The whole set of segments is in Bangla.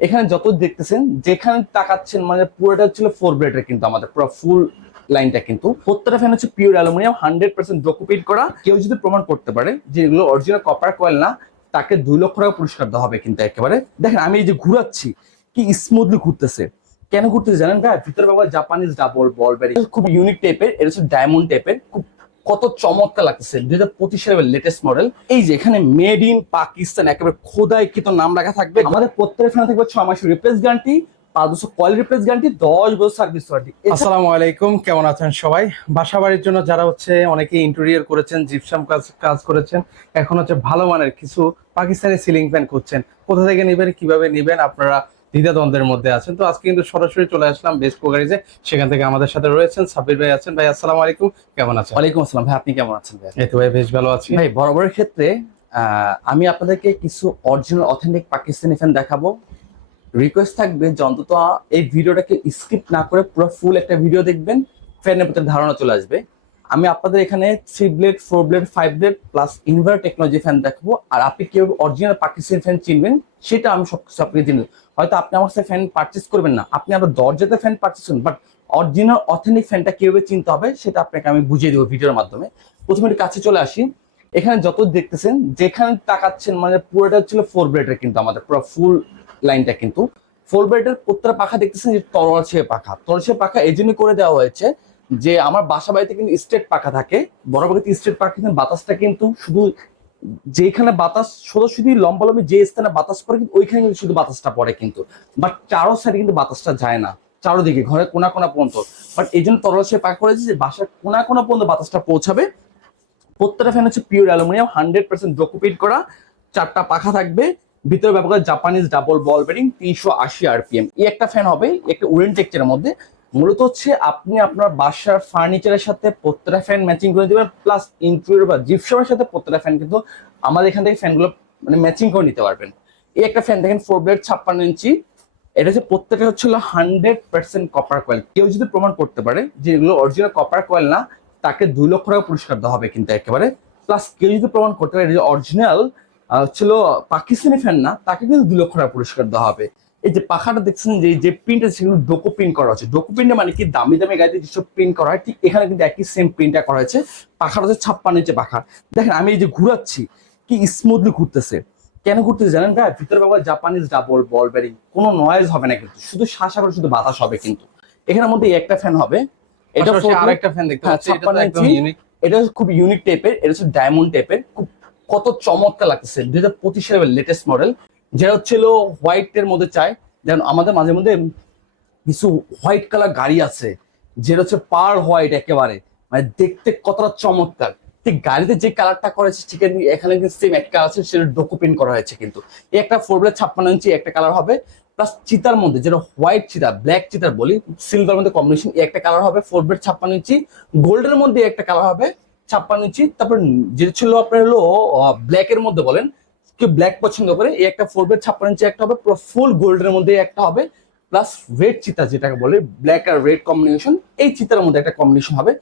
এখানে যত দেখতেছেন, যেখানে তাকাচ্ছেন মানে পুরোটা ছিল ফোর ব্লেডের কিন্তু আমাদের, পুরো ফুল লাইনটা কিন্তু। প্রত্যেকটা ফ্যান হচ্ছে pure aluminium hundred percent document করা। কেউ যদি প্রমাণ করতে পারে যে এগুলো অরিজিনাল কপার কয়েল না, তাকে দুই লক্ষ টাকা পুরস্কার দেওয়া হবে কিন্তু একেবারে। দেখেন, আমি এই যে ঘুরাচ্ছি, কি স্মুথলি ঘুরতেছে। কেন ঘুরতেছে জানেন ভাই? ভিতরে বাবা জাপানিজ ডাবল বল ব্যারি খুব ইউনিক টাইপের এটা হচ্ছে ডায়মন্ড টাইপের খুব কত চমৎকার লাগতেছে। দুই হাজার পঁচিশ সালের লেটেস্ট মডেল এই যে এখানে মেড ইন পাকিস্তান একেবারে খোদাই কৃত নাম রাখা থাকবে। আমাদের প্রত্যেকের ফ্যানে থাকবে ছয় মাসের রিপ্লেস গ্যারান্টি পাঁচ বছর কয়েল রিপ্লেস গ্যারান্টি দশ বছর সার্ভিস ওয়ারেন্টি আসসালামু আলাইকুম, কেমন আছেন সবাই? বাসা বাড়ির জন্য যারা হচ্ছে অনেকে ইন্টেরিয়র করেছেন জিপসাম কাজ কাজ করেছেন, এখন হচ্ছে ভালো মানের কিছু পাকিস্তানি সিলিং ফ্যান করছেন কোথা থেকে নেবেন, কীভাবে নেবেন, আপনারা দ্বিধাদ্বন্দ্বের মধ্যে আছেন। তো আজকে কিন্তু সরাসরি চলে আসলাম বেস্ট কোগারিজে সেখান থেকে আমাদের সাথে রয়েছেন সাব্বির ভাই আছেন। ভাই আসসালামু আলাইকুম। কেমন আছেন? ওয়ালাইকুম আসসালাম। ভাই আপনি কেমন আছেন ভাই? এই তো ভাই বেশ ভালো আছি। ভাই বরাবরের ক্ষেত্রে আহ, আমি আপনাদেরকে কিছু অরিজিনাল অথেন্টিক পাকিস্তানি ফ্যান দেখাবো। রিকোয়েস্ট থাকবে যে অন্তত এই ভিডিওটাকে স্কিপ না করে পুরো ফুল একটা ভিডিও দেখবেন। ফ্যানের প্রতি ধারণা চলে আসবে। আমি আপনাদের এখানে three blade four blade five blade plus inverter technology fan দেখাবো। আর আপনি কেউ অরিজিনাল পাকিস্তানি ফ্যান চিনবেন, সেটা আমি সব কিছু আপনাকে চিনব হয়তো আপনি আমার সাথে ফ্যান পারচেস করবেন না। আপনি আবার দরজাতে ফ্যান পারচেস করুন বাট অরিজিনাল অথেন্টিক ফ্যানটা কীভাবে চিনতে হবে, সেটা আপনাকে আমি বুঝিয়ে দেবো ভিডিওর মাধ্যমে। প্রথমে কাছে চলে আসি। এখানে যত দেখতেছেন, যেখানে তাকাচ্ছেন মানে পুরোটা ছিল ফোর ব্লেডের কিন্তু আমাদের, পুরো ফুল লাইনটা কিন্তু। ফোর ব্লেডের প্রত্যেকটা পাখা দেখতেছেন যে তরল পাখা। তরল পাখা এই করে দেওয়া হয়েছে যে আমার বাসা বাড়িতে কিন্তু স্টেট পাখা থাকে। বড় বড় স্টেট পাখা কিন্তু বাতাসটা কিন্তু শুধু যেখানে বাতাস শুধু শুধু লম্বা লম্বি যে স্থানে বাতাস পড়ে কিন্তু ওইখানে কিন্তু শুধু বাতাসটা পড়ে কিন্তু। বাট চারো সাইডে কিন্তু বাতাসটা যায় না। চারোদিকে ঘরে কোনা কোনা পর্যন্ত। বাট এই জন্য তরল সে পাখা করেছে যে বাসার কোনা কোনা পর্যন্ত বাতাসটা পৌঁছাবে। প্রত্যেকটা ফ্যান হচ্ছে pure aluminium hundred percent document করা। চারটা পাখা থাকবে। ভিতরে ব্যবহার জাপানিজ ডাবল বল বেরিং তিনশো আশি আরপিএম এই একটা ফ্যান হবে একটা উডেন টেক্সচারের মধ্যে। মূলত হচ্ছে আপনি আপনার বাসার ফার্নিচারের সাথে প্রত্যেকটা ফ্যান ম্যাচিং করে দেবেন প্লাস ইন্টেরিয়র বা জিপসমের সাথে প্রত্যেকটা ফ্যান কিন্তু আমাদের এখান থেকে ফ্যানগুলো মানে ম্যাচিং করে নিতে পারবেন। এই একটা ফ্যান দেখেন ফোর ব্লেড ছাপ্পান্ন ইঞ্চি, এটা হচ্ছে প্রত্যেকটা হচ্ছে হান্ড্রেড পার্সেন্ট কপার কয়েল কেউ যদি প্রমাণ করতে পারে যে এগুলো অরিজিনাল কপার কয়েল না, তাকে দুই লক্ষ টাকা পুরস্কার দেওয়া হবে কিন্তু একেবারে। প্লাস কেউ যদি প্রমাণ করতে পারে যে অরিজিনাল ছিল পাকিস্তানি ফ্যান না, তাকে কিন্তু দুই লক্ষ টাকা পুরস্কার দেওয়া হবে। এই যে পাখাটা দেখছেন যে যে প্রিন্ট আছে সেগুলো ডোকো প্রিন্ট করা হচ্ছে ডোকো প্রিন্টে মানে কি? দামি দামি গাড়িতে যেসব প্রিন্ট করা হয় ঠিক এখানে কিন্তু একই সেম প্রিন্টটা করা হয়েছে। পাখাটা হচ্ছে ছাপ্পান্ন ইঞ্চি পাখা। দেখেন আমি এই যে ঘুরাচ্ছি কি স্মুথলি ঘুরতেছে। কেন ঘুরতেছে জানেন ভাই? ভিতরে বাবা জাপানিজ ডাবল বল বেরিং কোনো নয়েজ হবে না কিন্তু। শুধু শাসা করে শুধু বাতাস হবে কিন্তু। এখানের মধ্যে একটা ফ্যান হবে। এটা আরেকটা ফ্যান দেখতে হ্যাঁ, পাচ্ছি। এটা তো একদম ইউনিক এটা হচ্ছে খুব ইউনিক টাইপের এটা হচ্ছে ডায়মন্ড টাইপের খুব কত চমৎকার লাগতেছে। দুই হাজার পঁচিশ সালের লেটেস্ট মডেল যেটা হচ্ছিল হোয়াইট এর মধ্যে চাই যেন আমাদের মাঝে মধ্যে কিছু হোয়াইট কালার গাড়ি আছে, যেটা হচ্ছে পার হোয়াইট একেবারে। মানে দেখতে কতটা চমৎকার। ঠিক গাড়িতে যে কালারটা করেছে ঠিক এখানে সেম একটা কালার আছে, সেটা ডকুমেন্ট করা হয়েছে কিন্তু। একটা ফোর ব্লেড ছাপ্পান্ন ইঞ্চি একটা কালার হবে প্লাস চিতার মধ্যে, যেটা হোয়াইট চিতা ব্ল্যাক চিতার বলি সিলভার মধ্যে কম্বিনেশন একটা কালার হবে ফোর ব্লেড ছাপ্পান্ন ইঞ্চি গোল্ডের মধ্যে একটা কালার হবে, ছাপ্পান্ন ইঞ্চি তারপর যেটা ছিল আপনার হলো ব্ল্যাক এর মধ্যে বলেন কেউ ব্ল্যাক পছন্দ করে এই একটা ফোর ব্লেড ছাপ্পান্ন ইঞ্চি একটা হবে পুরো ফুল গোল্ডের মধ্যে একটা হবে প্লাস রেড চিতা যেটাকে বলে ব্ল্যাক আর রেড কম্বিনেশন এই চিতার মধ্যে একটা কম্বিনেশন হবে।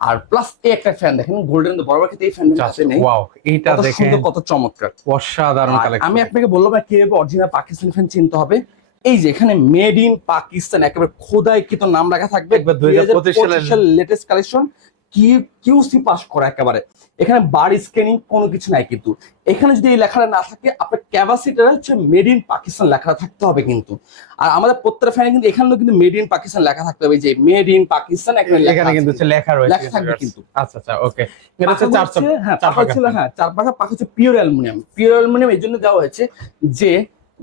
আর প্লাস এই একটা ফ্যান দেখেন গোল্ডেন বরাবর ক্ষেত্রে এই ফ্যান আছে নেই। ওয়াও এইটা দেখেন। কত চমৎকার। অসাধারণ কালেকশন আমি আপনাকে বললাম না কীভাবে অরিজিনাল পাকিস্তানি ফ্যান চিনতে হবে। এই যে এখানে মেড ইন পাকিস্তান একেবারে খোদাই কিন্তু নাম রাখা থাকবে। একবার 2025 সালের- সালের লেটেস্ট কালেকশন কি কিউসি পাস করা একেবারে। এখানে বার স্ক্যানিং কোনো কিছু নাই কিন্তু। এখানে যদি এই লেখাটা না থাকে আপনার ক্যাপাসিটার হচ্ছে মেড ইন পাকিস্তান লেখাটা থাকতে হবে কিন্তু। আর আমাদের প্রত্যেকটা ফ্যানে কিন্তু এখানেও কিন্তু মেড ইন পাকিস্তান লেখা থাকতে হবে যে মেড ইন পাকিস্তান এখানে লেখা কিন্তু লেখা রয়েছে লেখা থাকবে কিন্তু। আচ্ছা আচ্ছা ওকে এটা হচ্ছে চার হ্যাঁ চার ছিল হ্যাঁ চার পাখা পাখা হচ্ছে পিওর অ্যালুমিনিয়াম পিওর অ্যালুমিনিয়াম এই জন্য দেওয়া হয়েছে যে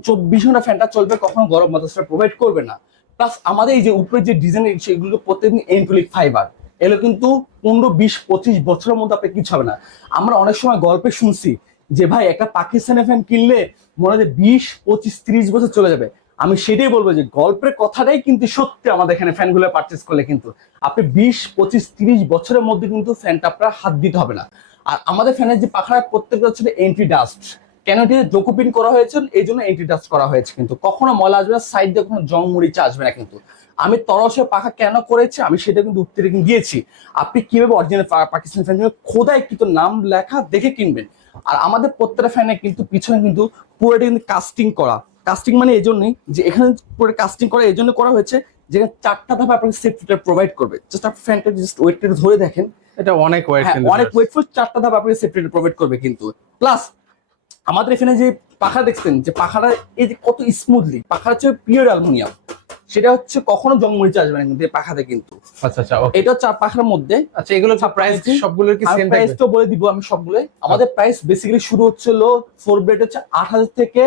চব্বিশ ঘণ্টা ফ্যানটা চলবে কখনো গরম বাতাসটা প্রোভাইড করবে না। প্লাস আমাদের এই যে উপরে যে ডিজাইন সেগুলো প্রত্যেকদিন এন্টুলিক ফাইবার এগুলো কিন্তু পনেরো, বিশ, পঁচিশ বছরের মধ্যে আপনার কিছু হবে না। আমরা অনেক সময় গল্পে শুনছি যে, ভাই, একটা পাকিস্তানি ফ্যান কিনলে মনে হয় বিশ, পঁচিশ, ত্রিশ বছর চলে যাবে। আমি সেটাই বলব যে, গল্পের কথাটাই কিন্তু সত্যি আমাদের এখানে ফ্যানগুলো পারচেস করলে কিন্তু। আপনি বিশ, পঁচিশ, তিরিশ বছরের মধ্যে কিন্তু ফ্যানটা আপনার হাত দিতে হবে না। আর আমাদের ফ্যানের যে পাখার প্রত্যেকটা হচ্ছে এন্ট্রি ডাস্ট কেন এটি ডকুপিন করা হয়েছে? এই জন্য এন্ট্রি ডাস্ট করা হয়েছে কিন্তু। কখনো ময়লা আসবে না সাইড দিয়ে কোনো জং মরিচা আসবে না কিন্তু। আমি তরসে পাখা কেন করেছি? আমি সেটা কিন্তু উত্তরে কিন্তু দিয়েছি আপনি কীভাবে অরিজিনাল পাকিস্তান ফ্যান খোদায় কিন্তু নাম লেখা দেখে কিনবেন। আর আমাদের প্রত্যেকটা ফ্যানে কিন্তু পিছনে কিন্তু পুরোটা কিন্তু কাস্টিং করা। কাস্টিং মানে এই জন্যই যে এখানে পুরো কাস্টিং করা এই জন্য করা হয়েছে যে চারটা ধাপে আপনাকে সেফটিটা প্রোভাইড করবে। জাস্ট আপনি ফ্যানটা জাস্ট ওয়েটটা ধরে দেখেন। এটা অনেক ওয়েট হ্যাঁ, অনেক ওয়েটফুল চারটা ধাপ আপনাকে সেফটিটা প্রোভাইড করবে কিন্তু। প্লাস আমাদের এখানে যে পাখা দেখছেন যে পাখাটা এই যে কত স্মুথলি পাখা হচ্ছে পিওর অ্যালুমিনিয়াম সেটা হচ্ছে কখনো জং মরিচা আসবে না কিন্তু এই পাখাতে কিন্তু। আচ্ছা আচ্ছা এটা হচ্ছে পাখার মধ্যে। আচ্ছা এগুলো প্রাইস সবগুলোর কি সেম থাকবে? তো বলে দিব আমি সবগুলো আমাদের প্রাইস বেসিক্যালি শুরু হচ্ছে লো ফোর ব্লেড হচ্ছে আট হাজার থেকে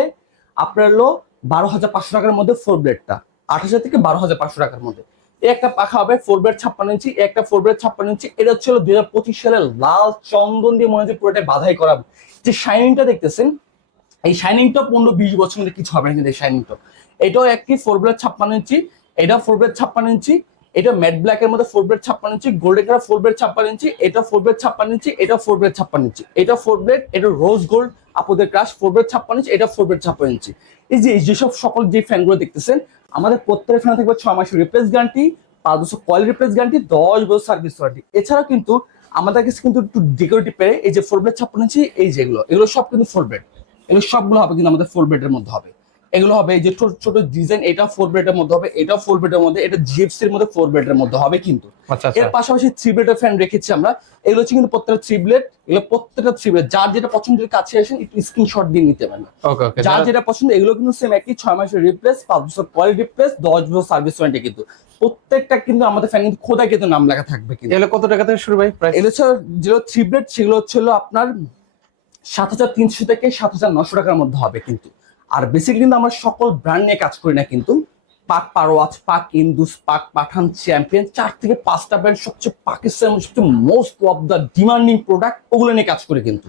আপনার লো বারো হাজার পাঁচশো টাকার মধ্যে ফোর ব্লেডটা আট হাজার থেকে বারো হাজার পাঁচশো টাকার মধ্যে। একটা পাখা হবে ফোর ব্লেড ছাপ্পান্ন ইঞ্চি একটা ফোর ব্লেড ছাপ্পান্ন ইঞ্চি এটা হচ্ছে দুই হাজার পঁচিশ সালের লাল চন্দন দিয়ে মনে হচ্ছে পুরোটা বাধাই করা। যে শাইনিংটা দেখতেছেন, এই শাইনিংটা পনেরো বিশ বছর মধ্যে কিছু হবে না কিন্তু এই শাইনিংটা এটাও একটি ফোর ব্লেড ছাপ্পান্ন ইঞ্চি এটা ফোর ব্লেড ছাপ্পান্ন ইঞ্চি এটা ম্যাট ব্ল্যাক এর মধ্যে ফোর ব্লেড ছাপ্পান্ন inch golden colour four blade ছাপ্পান্ন ইঞ্চি এটা ফোর ব্লেড ছাপ্পান্ন ইঞ্চি এটা ফোর ব্লেড ছাপ্পান্ন ইঞ্চি এটা ফোর ব্লেড এটা রোজ গোল্ড আপুদের ক্রাশ ফোর বেড ছাপ্পান্ন ইঞ্চি এটা ফোর বেড ছাপ্পান্ন ইঞ্চি এই যে যেসব সকল যে ফ্যানগুলো দেখতেছেন, আমাদের প্রত্যেক ফ্যান থাকবে ছয় মাসের রিপ্লেস গ্যারান্টি পাঁচ বছর কয়েল রিপ্লেস গ্যারান্টি দশ বছর সার্ভিস ওয়ারেন্টি এছাড়াও কিন্তু আমাদের কাছে কিন্তু একটু ডেকোরেটিভ পেয়ে এই যে ফোর বেড ছাপ্পান্ন ইঞ্চি এই যেগুলো, এগুলো সব কিন্তু ফোর বেড এগুলো সবগুলো হবে কিন্তু আমাদের ফোর বেডের মধ্যে হবে। এগুলো হবে এই যে ছোট ছোট ডিজাইন এটা ফোর বেডের মধ্যে হবে এটা ফোর বেডের মধ্যে এটা জিএফসির মধ্যে ফোর বেডের মধ্যে হবে কিন্তু। আচ্ছা এর আচ্ছা পাশাপাশি থ্রি ব্লেডের ফ্যান রেখেছি আমরা। এগুলো হচ্ছে কিন্তু প্রত্যেকটা থ্রি ব্লেড এগুলো প্রত্যেকটা থ্রি ব্লেড যার যেটা পছন্দের কাছে আসেন একটু স্ক্রিনশট দিয়ে নিতে পারেন। ওকে ওকে যার যেটা পছন্দ এগুলো কিন্তু সেম একই ছয় মাসের রিপ্লেস পাঁচ বছর কয়েল রিপ্লেস দশ বছর সার্ভিস ওয়ারেন্টি কিন্তু। প্রত্যেকটা কিন্তু আমাদের ফ্যান কিন্তু খোদায় কিন্তু নাম লেখা থাকবে কিন্তু। এগুলো কত টাকা থেকে শুরু ভাই? প্রাইস এগুলো হচ্ছে যেগুলো থ্রি ব্লেড সেগুলো হচ্ছে হলো আপনার সাত হাজার তিনশো থেকে সাত হাজার নশো টাকার মধ্যে হবে কিন্তু। আর বেসিক্যালি কিন্তু আমরা সকল ব্র্যান্ড নিয়ে কাজ করি না কিন্তু। পাক পারোয়াজ পাক ইন্দুস পাক পাঠান চ্যাম্পিয়ন চার থেকে পাঁচটা ব্র্যান্ড সবচেয়ে পাকিস্তানের সবচেয়ে most of the demanding product ওগুলো নিয়ে কাজ করি কিন্তু।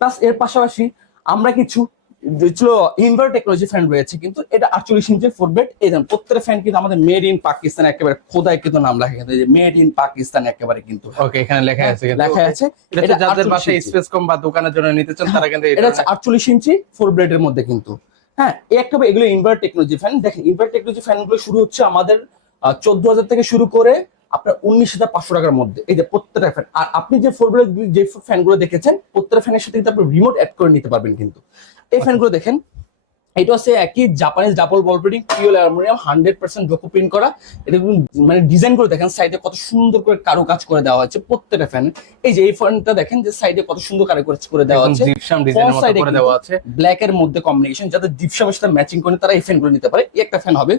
প্লাস এর পাশাপাশি আমরা কিছু যেগুলো ইনভার্ট টেকনোলজি ফ্যান রয়েছে কিন্তু এটা আটচল্লিশ ইঞ্চের ফোর বেড এই ধরুন প্রত্যেকটা ফ্যান কিন্তু আমাদের মেড ইন পাকিস্তান একেবারে খোদায় কিন্তু নাম লেখা কিন্তু মেড ইন পাকিস্তান একেবারে কিন্তু। ওকে এখানে লেখা আছে লেখা আছে। এটা যাদের 48 বাসায় স্পেস কম বা দোকানের জন্য নিতে চান তারা কিন্তু এটা হচ্ছে আটচল্লিশ ইঞ্চি ফোর ব্লেডের মধ্যে কিন্তু। হ্যাঁ এই একটা এগুলো ইনভার্ট টেকনোলজি ফ্যান দেখেন ইনভার্ট টেকনোলজি ফ্যানগুলো শুরু হচ্ছে আমাদের চোদ্দ হাজার থেকে শুরু করে আপনার উনিশ হাজার পাঁচশো টাকার মধ্যে। এই যে প্রত্যেকটা ফ্যান আর আপনি যে ফোর যে ফ্যানগুলো দেখেছেন প্রত্যেকটা ফ্যানের সাথে কিন্তু আপনি রিমোট অ্যাড করে নিতে পারবেন কিন্তু। এই ফ্যানগুলো দেখেন এটা হচ্ছে একই Japanese double ball printing pure aluminium hundred percent ডোকো print করা। এটা মানে ডিজাইন করে দেখেন সাইডে কত সুন্দর করে কারু কাজ করে দেওয়া হয়েছে প্রত্যেকটা ফ্যান এই যে এই ফ্যানটা দেখেন যে সাইডে কত সুন্দর কারু কাজ করে দেওয়া আছে জিপসাম ডিজাইনের মতো করে দেওয়া আছে। ব্ল্যাক এর মধ্যে কম্বিনেশন যাতে ডিপশামের সাথে ম্যাচিং করে তারা এই ফ্যানগুলো নিতে পারে। এই একটা ফ্যান হবে।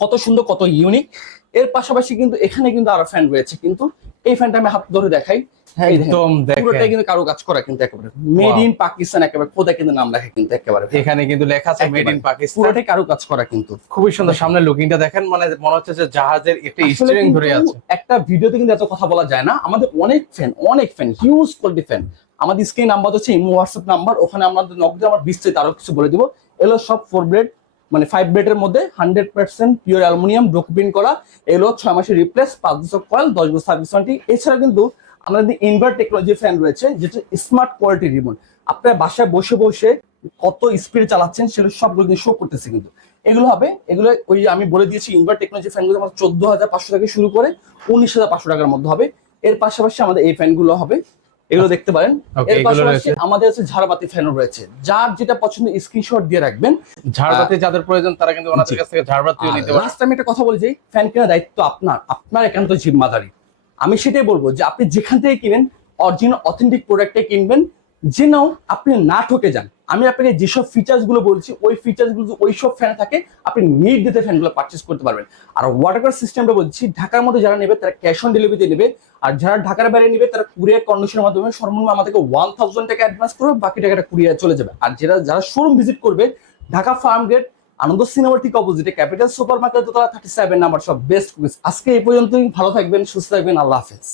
কত সুন্দর কত ইউনিক এর পাশাপাশি কিন্তু এখানে কিন্তু আরও ফ্যান রয়েছে কিন্তু এই ফ্যানটা আমি হাত ধরে দেখাই। এই একদম পুরোটাই কিন্তু কারও কাজ করা কিন্তু একেবারে। মেড ইন পাকিস্তান একেবারে খোদা কিন্তু নাম লেখা কিন্তু একেবারে। এখানে কিন্তু লেখা আছে মেড ইন পাকিস্তান পুরোটাই কারও কাজ করা কিন্তু। খুবই সুন্দর সামনে লুকিংটা দেখেন মানে মনে হচ্ছে যে জাহাজের একটা স্টিয়ারিং ধরে আছে। একটা ভিডিওতে কিন্তু এত কথা বলা যায় না। আমাদের অনেক ফ্যান অনেক ফ্যান হিউজ কোয়ালিটি ফ্যান আমাদের স্ক্রিন নাম্বার হচ্ছে ইমো হোয়াটসঅ্যাপ নাম্বার ওখানে আমাদের নগদে আমার বিস্তারিত আরও কিছু বলে দিব। এগুলো সব ফোর ব্লেড মানে ফাইভ ব্লেডের মধ্যে hundred percent pure aluminium document করা, এগুলো ছয় মাসের রিপ্লেস পাঁচ বছর কয়েল দশ বছর সার্ভিস ওয়ারেন্টি এছাড়া কিন্তু আমাদের ইনভার্ট টেকনোলজি ফ্যান রয়েছে, যেটা স্মার্ট কোয়ালিটি রিমোট আপনার বাসায় বসে বসে কত স্পিড চালাচ্ছেন সেগুলো সবগুলো কিন্তু শো করতেছে কিন্তু। এগুলো হবে, এগুলো ওই আমি বলে দিয়েছি ইনভার্ট টেকনোলজি ফ্যানগুলো আমার চোদ্দ হাজার পাঁচশো থেকে শুরু করে উনিশ হাজার পাঁচশো টাকার মধ্যে হবে। এর পাশাপাশি আমাদের এই ফ্যানগুলো হবে। এগুলো দেখতে পারেন। এর পাশাপাশি আমাদের আছে ঝাড়বাতি ফ্যানও রয়েছে। যার যেটা পছন্দ স্ক্রিনশট দিয়ে রাখবেন। ঝাড়বাতি যাদের প্রয়োজন তারা কিন্তু ওনাদের কাছ থেকে ঝাড়বাতিও নিতে পারেন। লাস্ট আমি একটা কথা বলি যে ফ্যান কেনার দায়িত্ব আপনার। আপনার একান্ত জিম্মাদারি আমি সেটাই বলব যে আপনি যেখান থেকে কিনেন অরিজিনাল অথেন্টিক প্রোডাক্টে কিনবেন যেন আপনি না ঠকে যান। আমি আপনাকে যেসব ফিচার্সগুলো বলছি, ওই ফিচার্সগুলো, ওই সব ফ্যান থাকে, আপনি নিট দিতে ফ্যানগুলো পারচেস করতে পারবেন। আর ওয়াটার সিস্টেমটা বলছি, ঢাকার মধ্যে যারা নেবে, তারা ক্যাশ অন ডেলিভারিতে নেবে। আর যারা ঢাকার বাইরে নেবে, তারা কুরিয়ার কন্ডিশনের মাধ্যমে সর্বনিম্ন আমাদেরকে ওয়ান থাউজেন্ড টাকা অ্যাডভান্স করবে বাকি টাকাটা কুরিয়ার চলে যাবে। আর যারা যারা শোরুম ভিজিট করবে, ঢাকা ফার্ম গেট আনন্দ সিনেমার ঠিক অপোজিটে ক্যাপিটাল সুপার মার্কেট দোতলা থার্টি সেভেন নাম্বার সব বেস্ট আজকে এই পর্যন্তই, ভালো থাকবেন, সুস্থ থাকবেন, আল্লাহ হাফেজ।